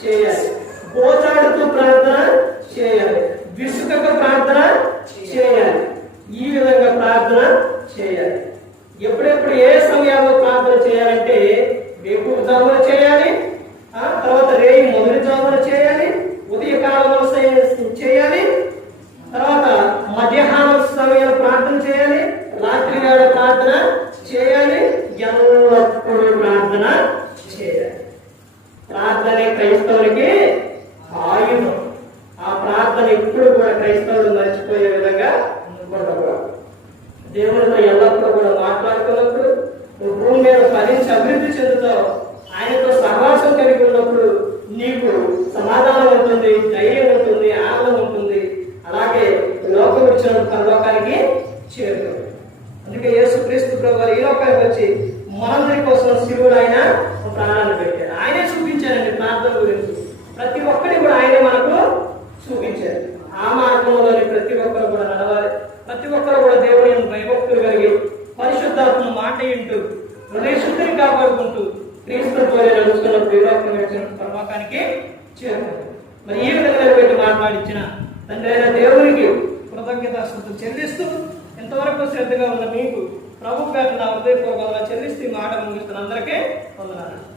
చేయాలి. గోచాడుతూ ప్రార్థన చేయాలి. విసుకక ప్రార్థన చేయాలి. ఈ విధంగా ప్రార్థన చేయాలి. ఎప్పుడెప్పుడు ఏ సమయాల్లో ప్రార్థన చేయాలంటే వేకువ జామున చేయాలి, తర్వాత రేయి మొదటి జామున చేయాలి, ఉదయకాలంలో చేయాలి, తర్వాత మధ్యాహ్నం సమయంలో ప్రార్థన చేయాలి, రాత్రి వేళ ప్రార్థన చేయాలి, ఎల్లప్పుడూ ప్రార్థన చేయాలి. ప్రార్థనే క్రైస్తవులకి ఆయుధం. ఆ ప్రార్థన ఎప్పుడు కూడా క్రైస్తవులు మర్చిపోయే విధంగా ఉండకూడదు. దేవునితో ఎల్లప్పుడూ కూడా మాట్లాడుతున్నప్పుడు, నువ్వు భూమి మీద ఫలించి అభివృద్ధి చెందుతావు. ఆయనతో సహవాసం కలిగి ఉన్నప్పుడు నీకు సమాధానం ఉంటుంది, ధైర్యం ఉంటుంది, ఆనందం ఉంటుంది. అలాగే లోకం ఇచ్చిన పరలోకానికి చేరుతుంది. అందుకే యేసుక్రీస్తు ప్రభువు ఈ లోకానికి వచ్చి మనందరి కోసం శివుడు ఆయన ప్రాణాన్ని పెట్టారు. ఆయనే చూపించారండి ప్రార్థన గురించి. ప్రతి ఒక్కరి కూడా ఆయనే మనకు చూపించారు. ఆ మార్గంలోని ప్రతి ఒక్కరు కూడా నడవాలి. ప్రతి ఒక్కరు కూడా దేవుని భయభక్తులు కలిగి పరిశుద్ధాత్మ మాట వింటూ హృదయ శుద్ధిని కాపాడుకుంటూ క్రీస్తు పోలే నడుస్తున్నప్పుడు ఈ లోకం వచ్చిన పరలోకానికి చేరుకుంటారు. మరి ఈ విధంగా పెట్టి మాట్లాడించిన తండ్రి అయిన దేవునికి కృతజ్ఞతాస్తుతులు చెల్లిస్తూ ఎంతవరకు శ్రద్ధగా ఉన్న మీకు ప్రభు పేట నా హృదయపూర్వకంగా చెల్లిస్తూ మాట ముగిస్తున్న అందరికీ వందనాలు.